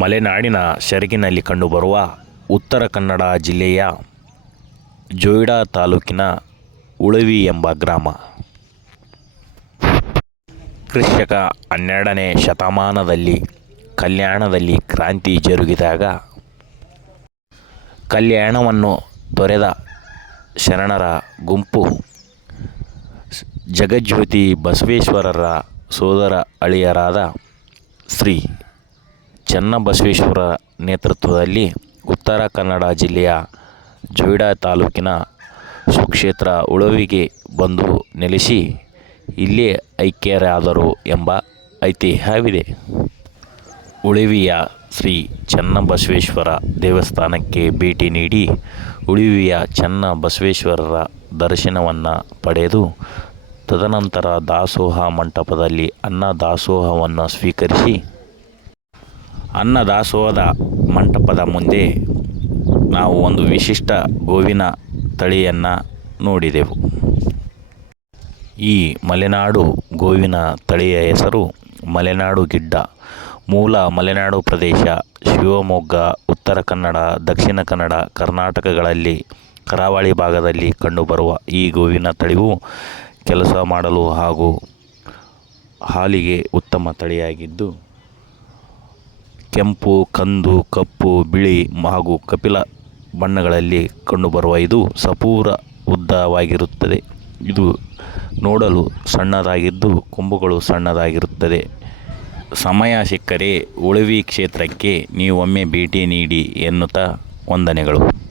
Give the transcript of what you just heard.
ಮಲೆನಾಡಿನ ಸೆರಗಿನಲ್ಲಿ ಕಂಡುಬರುವ ಉತ್ತರ ಕನ್ನಡ ಜಿಲ್ಲೆಯ ಜೋಯಿಡಾ ತಾಲೂಕಿನ ಉಳವಿ ಎಂಬ ಗ್ರಾಮ. ಕೃಷಿಕ ಹನ್ನೆರಡನೇ ಶತಮಾನದಲ್ಲಿ ಕಲ್ಯಾಣದಲ್ಲಿ ಕ್ರಾಂತಿ ಜರುಗಿದಾಗ ಕಲ್ಯಾಣವನ್ನು ತೊರೆದ ಶರಣರ ಗುಂಪು ಜಗಜ್ಯೋತಿ ಬಸವೇಶ್ವರರ ಸೋದರ ಅಳಿಯರಾದ ಶ್ರೀ ಚನ್ನಬಸವೇಶ್ವರ ನೇತೃತ್ವದಲ್ಲಿ ಉತ್ತರ ಕನ್ನಡ ಜಿಲ್ಲೆಯ ಜೊಯ್ಡಾ ತಾಲೂಕಿನ ಸುಕ್ಷೇತ್ರ ಉಳವಿಗೆ ಬಂದು ನೆಲೆಸಿ ಇಲ್ಲಿ ಐಕ್ಯರಾದರು ಎಂಬ ಐತಿಹ್ಯವಿದೆ. ಉಳಿವಿಯ ಶ್ರೀ ಚನ್ನಬಸವೇಶ್ವರ ದೇವಸ್ಥಾನಕ್ಕೆ ಭೇಟಿ ನೀಡಿ ಉಳಿವಿಯ ಚನ್ನಬಸವೇಶ್ವರರ ದರ್ಶನವನ್ನು ಪಡೆದು ತದನಂತರ ದಾಸೋಹ ಮಂಟಪದಲ್ಲಿ ಅನ್ನ ದಾಸೋಹವನ್ನು ಸ್ವೀಕರಿಸಿ ಅನ್ನ ದಾಸೋಹದ ಮಂಟಪದ ಮುಂದೆ ನಾವು ಒಂದು ವಿಶಿಷ್ಟ ಗೋವಿನ ತಳಿಯನ್ನು ನೋಡಿದೆವು. ಈ ಮಲೆನಾಡು ಗೋವಿನ ತಳಿಯ ಹೆಸರು ಮಲೆನಾಡು ಗಿಡ್ಡ. ಮೂಲ ಮಲೆನಾಡು ಪ್ರದೇಶ ಶಿವಮೊಗ್ಗ, ಉತ್ತರ ಕನ್ನಡ, ದಕ್ಷಿಣ ಕನ್ನಡ, ಕರ್ನಾಟಕಗಳಲ್ಲಿ, ಕರಾವಳಿ ಭಾಗದಲ್ಲಿ ಕಂಡುಬರುವ ಈ ಗೋವಿನ ತಳಿವು ಕೆಲಸ ಮಾಡಲು ಹಾಗೂ ಹಾಲಿಗೆ ಉತ್ತಮ ತಳಿಯಾಗಿದ್ದು ಕೆಂಪು, ಕಂದು, ಕಪ್ಪು, ಬಿಳಿ ಹಾಗೂ ಕಪಿಲ ಬಣ್ಣಗಳಲ್ಲಿ ಕಂಡುಬರುವ ಇದು ಸಪೂರ ಉದ್ದವಾಗಿರುತ್ತದೆ. ಇದು ನೋಡಲು ಸಣ್ಣದಾಗಿದ್ದು ಕೊಂಬುಗಳು ಸಣ್ಣದಾಗಿರುತ್ತದೆ. ಸಮಯ ಸಿಕ್ಕರೆ ಉಳವಿ ಕ್ಷೇತ್ರಕ್ಕೆ ನೀವೊಮ್ಮೆ ಭೇಟಿ ನೀಡಿ ಎನ್ನುತ್ತಾ ವಂದನೆಗಳು.